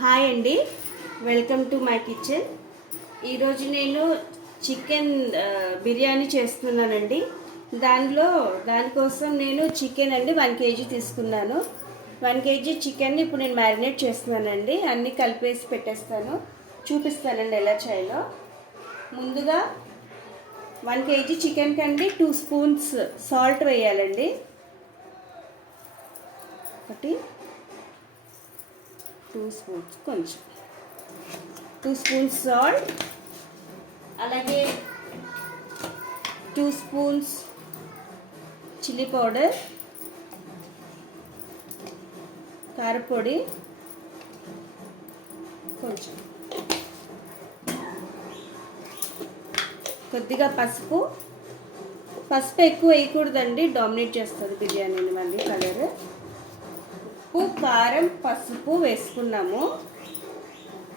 Hi అండి. Welcome to my kitchen. ఈరోజు నేను చికెన్ బిర్యానీ చేస్తున్నానండి. దానిలో దానికోసం నేను చికెన్ అండి వన్ కేజీ తీసుకున్నాను. వన్ కేజీ చికెన్ ఇప్పుడు నేను మ్యారినేట్ చేస్తున్నానండి. అన్నీ కలిపేసి పెట్టేస్తాను. చూపిస్తానండి ఎలా చేయాలో. ముందుగా వన్ కేజీ చికెన్ కండి టూ స్పూన్స్ సాల్ట్ వేయాలండి. ఒకటి. టూ స్పూన్స్ కొంచెం. Two spoons salt. అలాగే టూ స్పూన్స్ చిల్లీ పౌడర్. కారపొడి. కొంచెం. కొద్దిగా పసుపు. పసుపు ఎక్కువ వేయకూడదండి డామినేట్ చేస్తుంది బిర్యానీని మళ్ళీ కలర్. కారం పసుపు వేసుకున్నాము.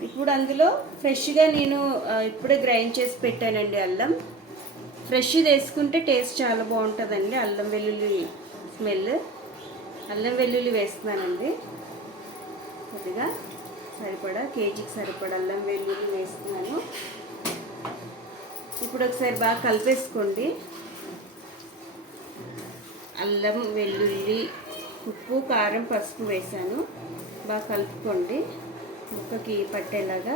ఇప్పుడు అందులో ఫ్రెష్గా నేను ఇప్పుడే గ్రైండ్ చేసి పెట్టానండి అల్లం. ఫ్రెష్ వేసుకుంటే టేస్ట్ చాలా బాగుంటుందండి అల్లం వెల్లుల్లి స్మెల్. అల్లం వెల్లుల్లి వేస్తున్నానండి. కొద్దిగా సరిపడా కేజీకి సరిపడా అల్లం వెల్లుల్లి వేస్తున్నాను. ఇప్పుడు ఒకసారి బాగా కలిపేసుకోండి. అల్లం వెల్లుల్లి ఉప్పు కారం పసుపు వేసాను. బాగా కలుపుకోండి. ముక్కకి పట్టేలాగా.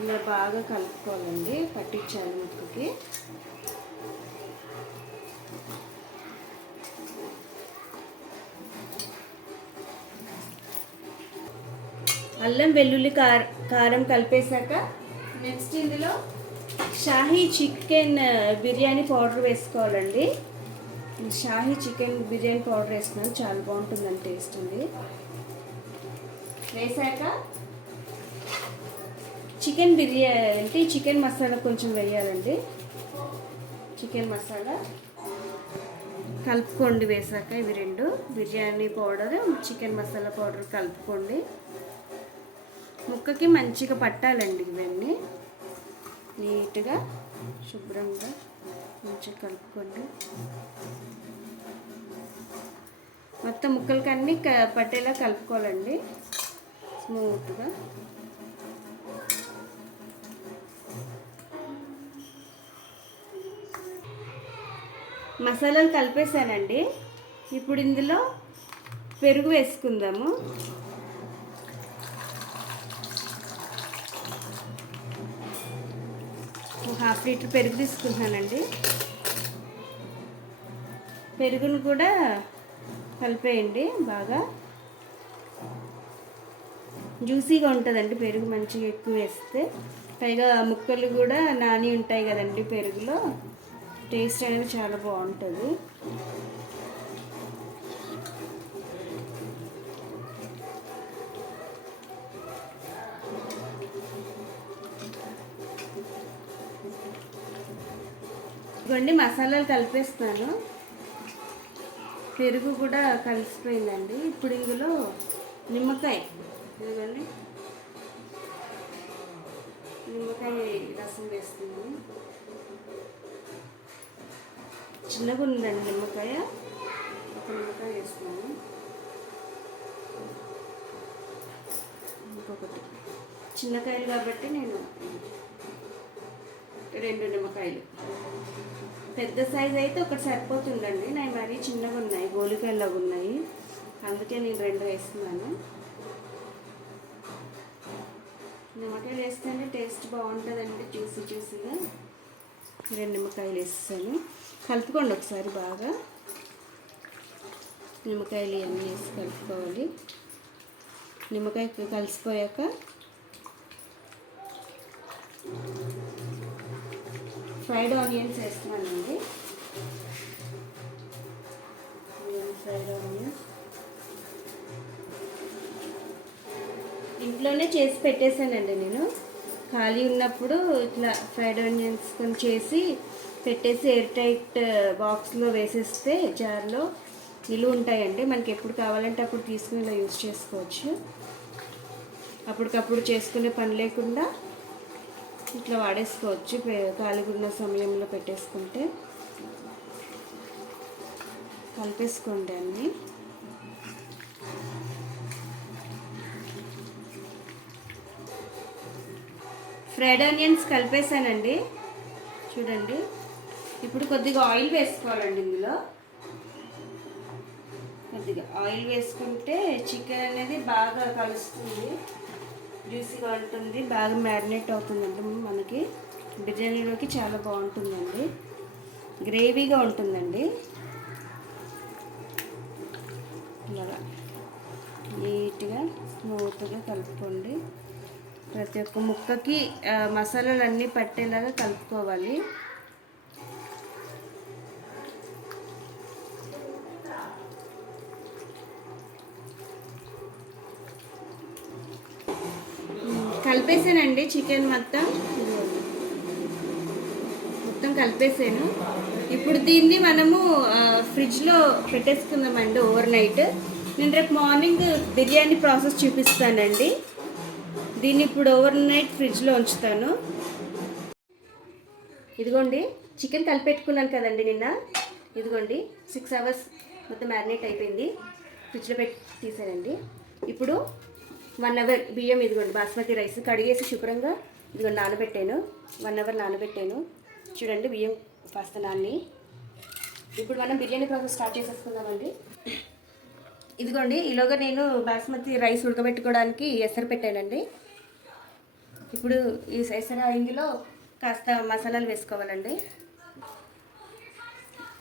ఇలా బాగా కలుపుకోవాలండి. పట్టించాలి ముక్కకి. అల్లం వెల్లుల్లి కార కారం కలిపేశాక నెక్స్ట్ ఇందులో షాహీ చికెన్ బిర్యానీ పౌడర్ వేసుకోవాలండి. షాహీ చికెన్ బిర్యానీ పౌడర్ వేస్తున్నాను చాలా బాగుంటుందండి టేస్ట్ ఉంది. వేసాక చికెన్ బిర్యానీ అంటే చికెన్ మసాలా కొంచెం వేయాలండి. చికెన్ మసాలా కలుపుకోండి వేసాక ఇవి రెండు. Biryani powder chicken masala powder కలుపుకోండి. ముక్కకి మంచిగా పట్టాలండి ఇవన్నీ. నీట్గా శుభ్రంగా మంచిగా కలుపుకోండి. మొత్తం ముక్కలకి అన్నీ క- పట్టేలా కలుపుకోవాలండి. స్మూత్గా. మసాలాలు కలిపేసానండి ఇప్పుడు ఇందులో పెరుగు వేసుకుందాము. హాఫ్ లీటర్ పెరుగు తీసుకుంటున్నానండి. పెరుగును కూడా కలిపేయండి బాగా. జ్యూసీగా ఉంటుందండి పెరుగు మంచిగా ఎక్కువ వేస్తే. పైగా ముక్కలు కూడా నాని ఉంటాయి కదండి పెరుగులో. టేస్ట్ అనేది చాలా బాగుంటుంది. ఇవ్వండి మసాలాలు కలిపేస్తాను పెరుగు కూడా కలిసిపోయిందండి. ఇప్పుడు ఇందులో నిమ్మకాయ. ఇదిగోండి. నిమ్మకాయ రసం వేస్తున్నాను. చిన్నగా ఉందండి నిమ్మకాయ. ఒక నిమ్మకాయ వేస్తున్నాను. ఇంకొకటి. చిన్నకాయలు కాబట్టి నేను రెండు నిమ్మకాయలు. పెద్ద సైజ్ అయితే ఒకటి సరిపోతుందండి. నాకు మరీ చిన్నగా ఉన్నాయి. గోలికాయలాగా ఉన్నాయి. అందుకే నేను రెండు వేస్తున్నాను. నిమ్మకాయలు వేస్తేనే టేస్ట్ బాగుంటుందండి. చూసి చూసిగా రెండు నిమ్మకాయలు వేస్తాను. కలుపుకోండి ఒకసారి బాగా. నిమ్మకాయలు ఇవన్నీ వేసి కలుపుకోవాలి. నిమ్మకాయ కలిసిపోయాక ఫ్రైడ్ ఆనియన్స్ వేస్తున్నానండి. Fried onions. ఇంట్లోనే చేసి పెట్టేశానండి నేను. ఖాళీ ఉన్నప్పుడు ఇట్లా ఫ్రైడ్ ఆనియన్స్ కొంచెం చేసి పెట్టేసి ఎయిర్ టైట్ బాక్స్లో వేసేస్తే జార్లో నిలువ ఉంటాయండి. మనకి ఎప్పుడు కావాలంటే అప్పుడు తీసుకుని ఇలా యూజ్ చేసుకోవచ్చు. అప్పటికప్పుడు చేసుకునే పని లేకుండా ఇట్లా వాడేసుకోవచ్చు. పే- ఖాళీగా ఉన్న సమయంలో పెట్టేసుకుంటే కలిపేసుకోండి అన్నీ. ఫ్రైడ్ ఆనియన్స్ కలిపేసానండి చూడండి. ఇప్పుడు కొద్దిగా ఆయిల్ వేసుకోవాలండి ఇందులో. కొద్దిగా ఆయిల్ వేసుకుంటే చికెన్ అనేది బాగా కలుస్తుంది. జ్యూసీగా ఉంటుంది బాగా మ్యారినేట్ అవుతుందండి మనకి. బిర్యానీలోకి చాలా బాగుంటుందండి. గ్రేవీగా ఉంటుందండి. ఇలా నీట్గా స్మూత్గా కలుపుకోండి. ప్రతి ఒక్క ముక్కకి మసాలాలన్నీ మసాలాలు అన్నీ పట్టేలాగా కలుపుకోవాలి ఉమ్, కలిపేసానండి చికెన్ మొత్తం. మొత్తం కలిపేసాను. ఇప్పుడు దీన్ని మనము ఫ్రిడ్జ్లో పెట్టేసుకుందామండి ఓవర్ నైట్. నేను రేపు మార్నింగ్ బిర్యానీ ప్రాసెస్ చూపిస్తానండి. దీన్ని ఇప్పుడు ఓవర్ నైట్ ఫ్రిడ్జ్లో ఉంచుతాను. ఇదిగోండి చికెన్ కలిపెట్టుకున్నాను కదండి నిన్న. ఇదిగోండి సిక్స్ అవర్స్ మొత్తం మ్యారినేట్ అయిపోయింది. ఫ్రిడ్జ్లో పెట్టి తీసానండి ఇప్పుడు వన్ అవర్ బియ్యం ఇదిగోండి బాస్మతి రైస్ కడిగేసి శుభ్రంగా ఇదిగోండి నానబెట్టాను. వన్ అవర్ నానబెట్టాను. చూడండి బియ్యం కాస్త నాన్ని ఇప్పుడు మనం బిర్యానీ ప్రాసెస్ స్టార్ట్ చేసేసుకుందామండి. ఇదిగోండి ఈలోగా నేను బాస్మతి రైస్ ఉడకబెట్టుకోవడానికి ఎసరు పెట్టానండి. ఇప్పుడు ఈ ఎసర ఇందులో కాస్త మసాలాలు వేసుకోవాలండి.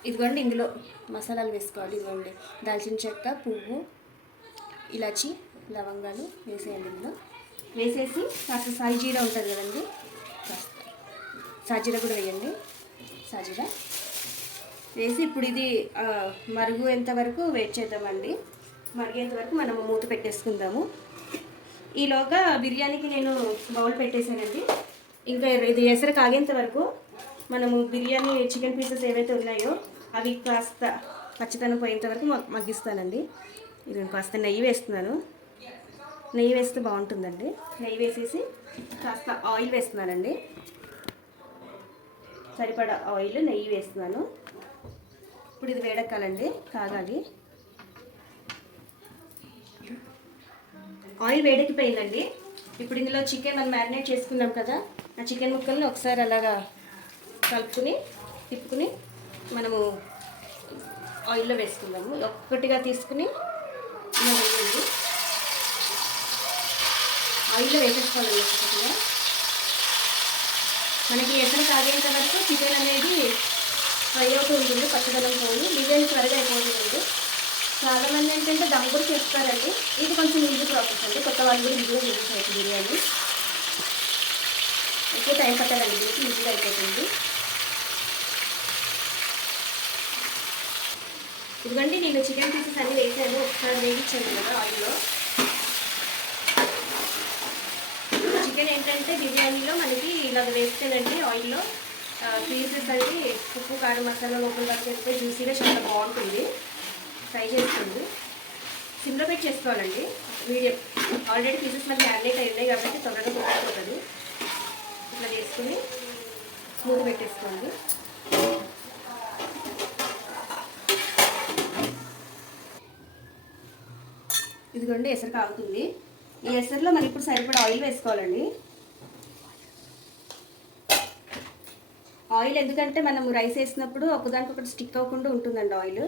ఇదిగోండి ఇందులో మసాలాలు వేసుకోవాలి ఇదిగోండి. దాల్చిన చెక్క పువ్వు ఇలాచి లవంగాలు వేసేయండి ఇందులో. వేసేసి కాస్త సాయిజీరా ఉంటుంది కదండి? సాజీరా కూడా వేయండి. సాజీరా. వేసి ఇప్పుడు ఇది ఆ, మరుగుయేంత వరకు వెయిట్ చేద్దామండి? మరిగేంత వరకు మనం మూత పెట్టేసుకుందాము. ఈలోగా బిర్యానీకి నేను బౌల్ పెట్టేశానండి. ఇంకా ఇది ఎసరు కాగేంత వరకు మనము బిర్యానీ చికెన్ పీసెస్ ఏవైతే ఉన్నాయో అవి కాస్త పచ్చితనం పోయేంత వరకు మగ్- మగ్గిస్తానండి. ఇది కాస్త నెయ్యి వేస్తున్నాను. నెయ్యి వేస్తే బాగుంటుందండి. నెయ్యి వేసేసి కాస్త ఆయిల్ వేస్తున్నానండి. సరిపడా ఆయిల్ నెయ్యి వేస్తున్నాను. ఇప్పుడు ఇది వేడెక్కాలండి కాగాలి. ఆయిల్ వేడెక్కిపోయిందండి. ఇప్పుడు ఇందులో చికెన్ మనం మ్యారినేట్ చేసుకున్నాం కదా ఆ చికెన్ ముక్కల్ని ఒకసారి అలాగా కలుపుకుని తిప్పుకుని మనము ఆయిల్లో వేసుకుందాము. ఒక్కటిగా తీసుకుని ఇలా వేయండి ఆయిల్లో వేసేసుకోవాలి ఒక్కొక్కటిగా మనకి ఎసరు కాగేంత వరకు చికెన్ అనేది ఫ్రై అవుతూ ఉంటుంది పచ్చదనం పోయి బిర్యానీ త్వరగా అయిపోతుంది. చాలా మంది ఏంటంటే దమ్ కూడా చేస్తారండి. ఇది కొంచెం ఈజీ ప్రాసెస్ అండి. కొత్త వాళ్ళు కూడా ఈజీగా చేసేసారు బిర్యానీ. ఎక్కువ టైం పట్టాలండి దీనికి ఈజీగా అయిపోతుంది. ఇదిగండి నేను చికెన్ పీసెస్ అన్ని వేసాను. ఒకసారి వేయించాను కదా ఆయిల్లో. చికెన్ ఏంటంటే బిర్యానీలో మనకి ఇలాగ వేస్తేనండి ఆయిల్లో పీసెస్ అది ఉప్పు కారం మసాలా లోపల వరకు జ్యూసీగా చాలా బాగుంటుంది. ఫ్రై చేస్తుంది సిమ్లో పెట్టి చేసుకోవాలండి మీడియం. ఆల్రెడీ పీసెస్ మనకి మ్యారినేట్ అయినాయి కాబట్టి తొందరగా కుట్టుకుంటుంది ఇట్లా చేసుకుని స్మూత్ పెట్టేసుకోండి. ఇదిగోండి ఎసరు కాగుతుంది. ఈ ఎసర్లో మనం ఇప్పుడు సరిపడా ఆయిల్ వేసుకోవాలండి. ఆయిల్ ఎందుకంటే మనం రైస్ వేసినప్పుడు ఒకదానికొకటి స్టిక్ అవ్వకుండా ఉంటుందండి ఆయిల్.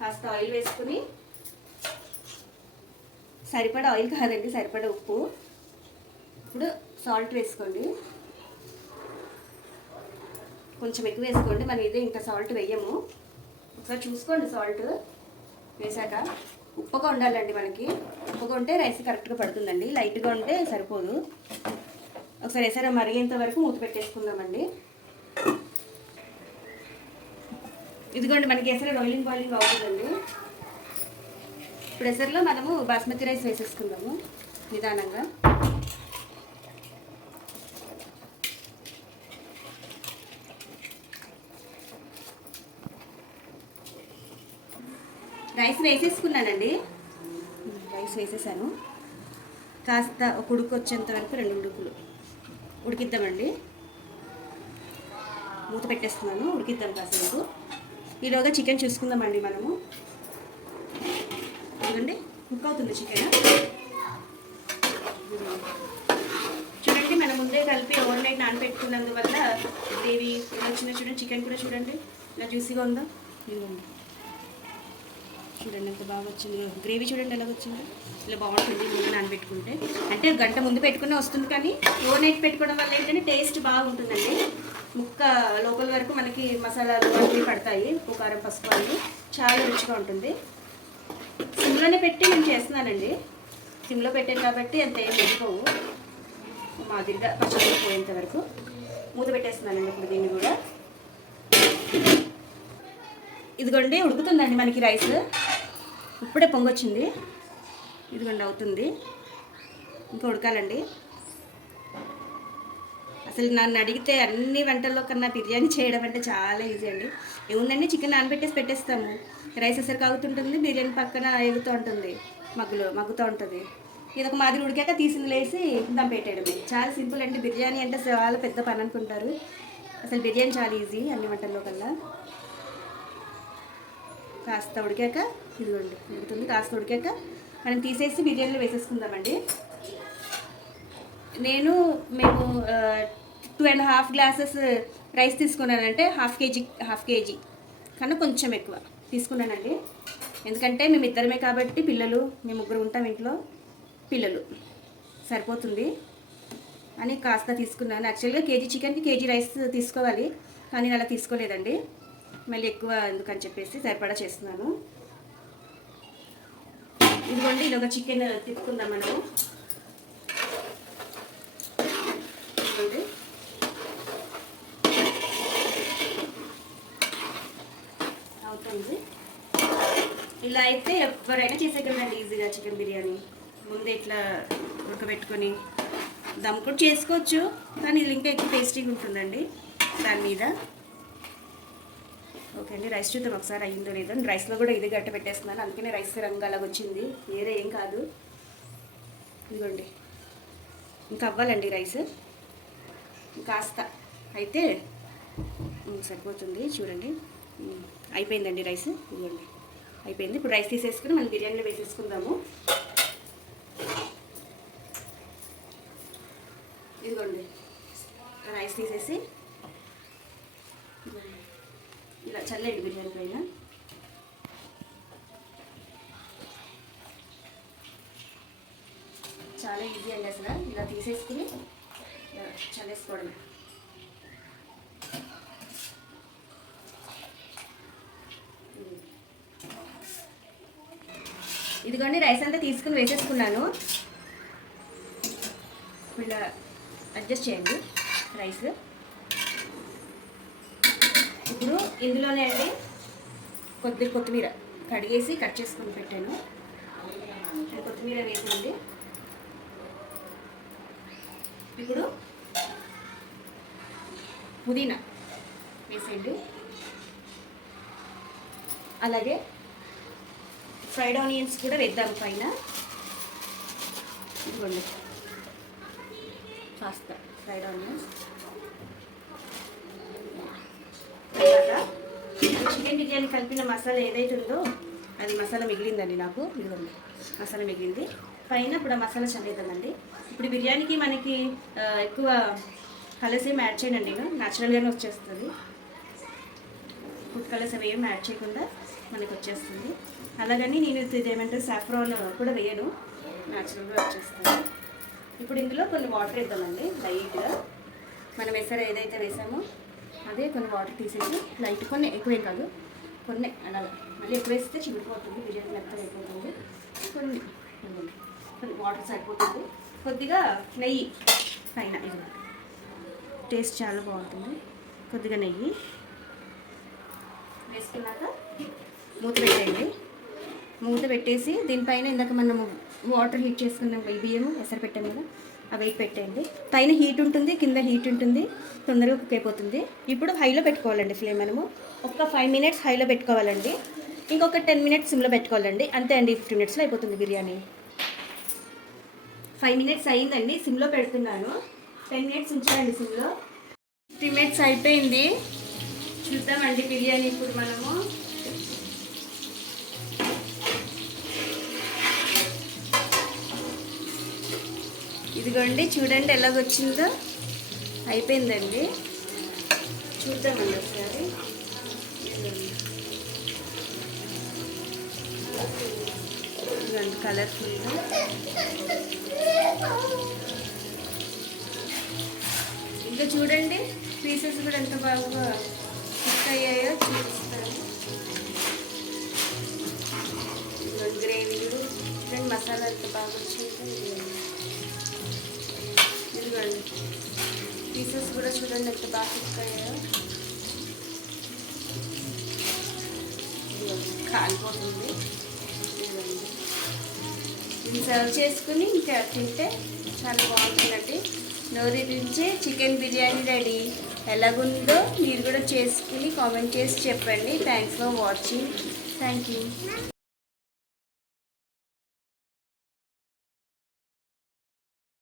కాస్త ఆయిల్ వేసుకుని సరిపడా ఆయిల్ కాదండి సరిపడా ఉప్పు. ఇప్పుడు సాల్ట్ వేసుకోండి. కొంచెం ఎక్కువ వేసుకోండి మనం ఇదే ఇంకా సాల్ట్ వేయము. ఒకసారి చూసుకోండి సాల్ట్ వేసాక ఉప్పగా ఉండాలండి మనకి. ఉప్పుగా ఉంటే రైస్ కరెక్ట్గా పడుతుందండి. లైట్గా ఉంటే సరిపోదు. ఒకసారి ఎసర మరిగేంత వరకు మూత పెట్టేసుకుందామండి. ఇదిగోండి మనకి ఎసర బాయిలింగ్ బాయిలింగ్ అవుతుందండి. ఇప్పుడు ఎసరులో మనము బాస్మతి రైస్ వేసేసుకుందాము నిదానంగా రైస్ వేసేసుకున్నానండి రైస్ వేసేసాను. కాస్త ఒక ఉడుకు వచ్చేంత వరకు రెండు ఉడుకులు ఉడికిద్దామండి. మూత పెట్టేస్తున్నాను ఉడికిద్దాం కాసేపు. ఈలోగా చికెన్ చూసుకుందామండి మనము. చూడండి కుక్ అవుతుంది చికెన్. చూడండి మనం ముందే కలిపి ఓవర్ నైట్ నానబెట్టుకున్నందువల్ల గ్రేవీ వచ్చిన చూడండి చికెన్ కూడా చూడండి. ఇలా జ్యూసీగా ఉందా? ఇదిగోండి. చూడండి ఎంత బాగా వచ్చింది. గ్రేవీ చూడండి ఎలా వచ్చిందో. ఇలా బాగుంటుంది నూనె నానబెట్టుకుంటే. అంటే గంట ముందు పెట్టుకునే వస్తుంది కానీ ఓవర్ నైట్ పెట్టుకోవడం వల్ల ఏంటంటే టేస్ట్ బాగుంటుందండి. ముక్క లోపల వరకు మనకి మసాలాలు అన్నీ పడతాయి ఉప్పు కారం పసుపు అన్నీ చాలా రుచిగా ఉంటుంది. సిమ్లోనే పెట్టి నేను చేస్తున్నానండి. సిమ్లో పెట్టాను కాబట్టి అంత ఏం వెళ్ళిపోవు మాదిరిగా పచ్చడి పోయేంత వరకు మూత పెట్టేస్తున్నానండి ఇప్పుడు దీన్ని కూడా. ఇదిగోండి ఉడుకుతుందండి మనకి రైస్. ఇప్పుడే పొంగొచ్చింది. ఇదిగోండి అవుతుంది. ఇంకా ఉడకాలండి. అసలు నన్ను అడిగితే అన్ని వంటల్లో కన్నా బిర్యానీ చేయడం అంటే చాలా ఈజీ అండి. ఏముందండి చికెన్ నానబెట్టేసి పెట్టేస్తాము. రైస్ అసలు కాగుతుంటుంది బిర్యానీ పక్కన ఎగుతూ ఉంటుంది. మగ్గులో మగ్గుతూ ఉంటుంది. ఇది ఒక మాదిరి ఉడికాక తీసింది లేసి దమ్ పెట్టేయడమే. చాలా సింపుల్ అండి. బిర్యానీ అంటే చాలా పెద్ద పని అనుకుంటారు. అసలు బిర్యానీ చాలా ఈజీ అన్ని వంటల్లో కల్లా. కాస్త ఉడికాక ఇదిగోండి ఉడుకుతుంది కాస్త ఉడికాక మనం తీసేసి బిర్యానీలో వేసేసుకుందామండి. నేను మేము two and half glasses rice తీసుకున్నానంటే half KG half KG కన్నా కొంచెం ఎక్కువ తీసుకున్నానండి. ఎందుకంటే మేము ఇద్దరమే కాబట్టి పిల్లలు మేము ముగ్గురు ఉంటాం ఇంట్లో పిల్లలు. సరిపోతుంది. అని కాస్త తీసుకున్నాను. యాక్చువల్గా కేజీ చికెన్కి కేజీ రైస్ తీసుకోవాలి కానీ నేను అలా తీసుకోలేదండి. మళ్ళీ ఎక్కువ ఎందుకని చెప్పేసి సరిపడా చేస్తున్నాను. ఇదిగోండి ఇది ఒక చికెన్ తిప్పుకుందాం మనము. అవుతుంది. ఇలా అయితే ఎవరైనా చేసేయగలండి ఈజీగా చికెన్ బిర్యానీ. ముందే ఇట్లా ఉడకబెట్టుకొని దమ్ కూడా చేసుకోవచ్చు కానీ ఇది ఇంకా ఎక్కువ టేస్టీగా ఉంటుందండి దాని మీద. ఓకే అండి రైస్ చూద్దాం ఒకసారి అయ్యిందో లేదో. రైస్లో కూడా ఇది గట్ట పెట్టేస్తున్నాను. అందుకనే రైస్ రంగు అలాగ వచ్చింది. వేరే ఏం కాదు. ఇదిగోండి. ఇంకా అవ్వాలండి రైస్. కాస్త. అయితే సరిపోతుంది. చూడండి. అయిపోయిందండి రైస్. ఇదిగోండి. అయిపోయింది. ఇప్పుడు రైస్ తీసేసుకుని మనం బిర్యానీలో వేసేసుకుందాము. ఇదిగోండి. రైస్ తీసేసి ఇదిగోండి. ఇలా బిర్యానీ పైన. చాలా ఈజీ అండి అసలు. ఇలా తీసేసుకుని ఇలా చల్లేసుకోవడమే ఇదిగోండి రైస్ అంతా తీసుకుని వేసేసుకున్నాను. ఇప్పుడు ఇలా అడ్జస్ట్ చేయండి రైస్. ఇప్పుడు ఇందులోనే అండి కొద్ది కొత్తిమీర కడిగేసి కట్ చేసుకొని పెట్టాను. కొత్తిమీర వేసింది ఇప్పుడు పుదీనా వేసేయండి. అలాగే ఫ్రైడ్ ఆనియన్స్ కూడా వేద్దాము పైన. ఇదిగోండి. కాస్త ఫ్రైడ్ ఆనియన్స్. చికెన్ బిర్యానీ కలిపిన మసాలా ఏదైతే ఉందో అది మసాలా మిగిలిందండి నాకు. ఇదిగోండి. మసాలా మిగిలింది. పైన ఇప్పుడు ఆ మసాలా చల్లేద్దామండి. ఇప్పుడు బిర్యానీకి మనకి ఎక్కువ కలర్స్ యాడ్ చేయనండి ఇక న్యాచురల్గానే వచ్చేస్తుంది. ఫుడ్ కలర్స్ అవి ఏం యాడ్ చేయకుండా మనకి వచ్చేస్తుంది. అలాగని నేను ఇది సాఫ్రాన్ కూడా వేయను. న్యాచురల్గా వచ్చేస్తుంది. ఇప్పుడు ఇందులో కొన్ని వాటర్ వేద్దామండి. లైట్గా మనం ఎసరే ఏదైతే వేసామో అదే కొన్ని వాటర్ తీసేసి లైట్ కొన్ని ఎక్కువేం కాదు. కొన్ని అలాగా మళ్ళీ ఎక్కువ వేస్తే చిరిగిపోతుంది బిర్యానీ మెత్తగా అయిపోతుంది. కొన్ని కొన్ని వాటర్ సరిపోతుంది. కొద్దిగా నెయ్యి పైన ఇది టేస్ట్ చాలా బాగుంటుంది. కొద్దిగా నెయ్యి వేసుకున్నాక మూత పెట్టేయండి. మూత పెట్టేసి దీనిపైన ఇందాక మనం వాటర్ హీట్ చేసుకున్నాం ఈ బియ్యం ఎసరు పెట్టాం కదా అవి వెయిట్ పెట్టేయండి. పైన హీట్ ఉంటుంది కింద హీట్ ఉంటుంది తొందరగా కుక్ అయిపోతుంది. ఇప్పుడు హైలో పెట్టుకోవాలండి ఫ్లేమ్ మనము. ఒక ఫైవ్ మినిట్స్ హైలో పెట్టుకోవాలండి. ఇంకొక టెన్ మినిట్స్ సిమ్లో పెట్టుకోవాలండి. అంతే అండి ఫిఫ్టీ మినిట్స్లో అయిపోతుంది బిర్యానీ. ఫైవ్ మినిట్స్ అయిందండి సిమ్లో పెడుతున్నాను. టెన్ మినిట్స్ ఉంచాలండి సిమ్లో ఫిఫ్టీ మినిట్స్ అయిపోయింది. చూద్దామండి బిర్యానీ ఇప్పుడు మనము. ఇదిగోండి చూడండి ఎలాగొచ్చిందో. అయిపోయిందండి. చూద్దామండి ఒకసారి. ఇదిగోండి. కలర్ఫుల్గా ఇంకా చూడండి పీసెస్ కూడా ఎంత బాగా కుక్ అయ్యాయో చూపిస్తాను. ఇదిగోండి గ్రేవీ చూడండి మసాలా ఎంత బాగా వచ్చింది. పీసెస్ కూడా చూడండి ఎంత బాగా కుక్ అయ్యాయో. కాలిపోతుంది. ఇది సర్వ్ చేసుకుని ఇంకా తింటే చాలా బాగుంటుందండి. నోరించే చికెన్ బిర్యానీ రెడీ. ఎలాగుందో మీరు కూడా చేసుకుని కామెంట్ చేసి చెప్పండి. Thanks for watching thank you